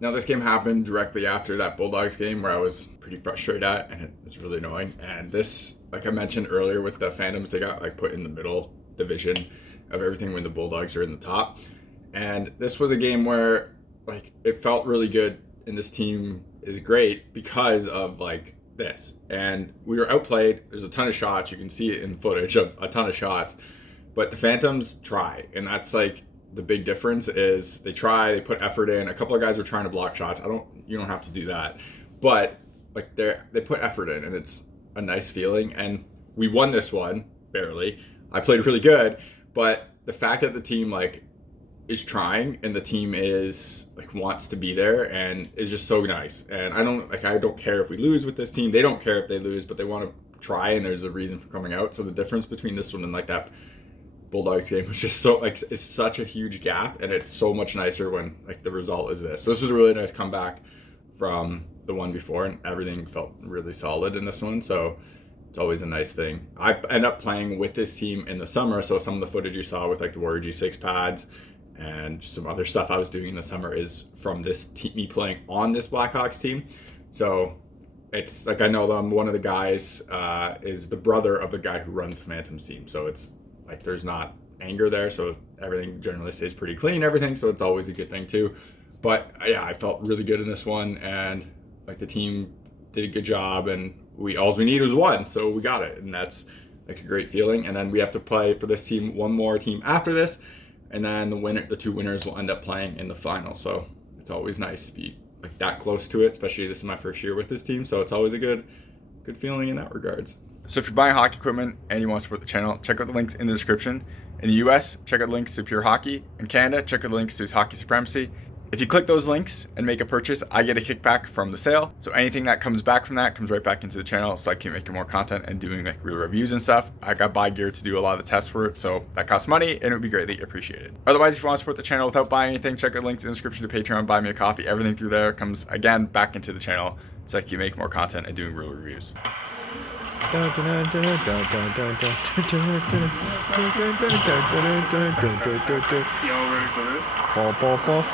Now this game happened directly after that Bulldogs game where I was pretty frustrated at, and it was really annoying. And this, like I mentioned earlier with the Phantoms, they got like put in the middle division of everything when the Bulldogs are in the top. And this was a game where like it felt really good, and this team is great because of like this. And we were outplayed. There's a ton of shots. You can see it in footage of a ton of shots. But the Phantoms try, and that's like the big difference is they try, they put effort in. A couple of guys were trying to block shots. You don't have to do that, but like they put effort in, and it's a nice feeling. And we won this one barely. I played really good, but the fact that the team like is trying and the team is like wants to be there and is just so nice. And I don't care if we lose with this team. They don't care if they lose, but they want to try, and there's a reason for coming out. So the difference between this one and like that Bulldogs game was just so like it's such a huge gap, and it's so much nicer when like the result is this. So this was a really nice comeback from the one before, and everything felt really solid in this one. So it's always a nice thing. I end up playing with this team in the summer, so some of the footage you saw with like the Warrior G6 pads and some other stuff I was doing in the summer is from this team, me playing on this Blackhawks team. So it's like I know them. One of the guys is the brother of the guy who runs the Phantoms team. So it's like there's not anger there, so everything generally stays pretty clean, everything, so it's always a good thing too. But yeah, I felt really good in this one, and like the team did a good job, and all we needed was one, so we got it, and that's like a great feeling. And then we have to play for this team one more team after this, and then the two winners will end up playing in the final. So it's always nice to be like that close to it, especially this is my first year with this team, so it's always a good feeling in that regards. So if you're buying hockey equipment and you want to support the channel, check out the links in the description. In the US, check out the links to Pure Hockey. In Canada, check out the links to Hockey Supremacy. If you click those links and make a purchase, I get a kickback from the sale. So anything that comes back from that comes right back into the channel, so I can make more content and doing like real reviews and stuff. I got buy gear to do a lot of the tests for it, so that costs money, and it would be greatly appreciated. Otherwise, if you want to support the channel without buying anything, check out links in the description to Patreon, buy me a coffee. Everything through there comes again back into the channel, so I can make more content and doing real reviews. Y'all ready for this?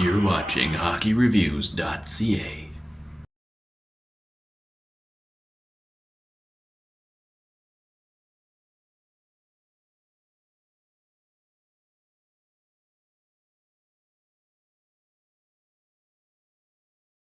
You're watching HockeyReviews.ca.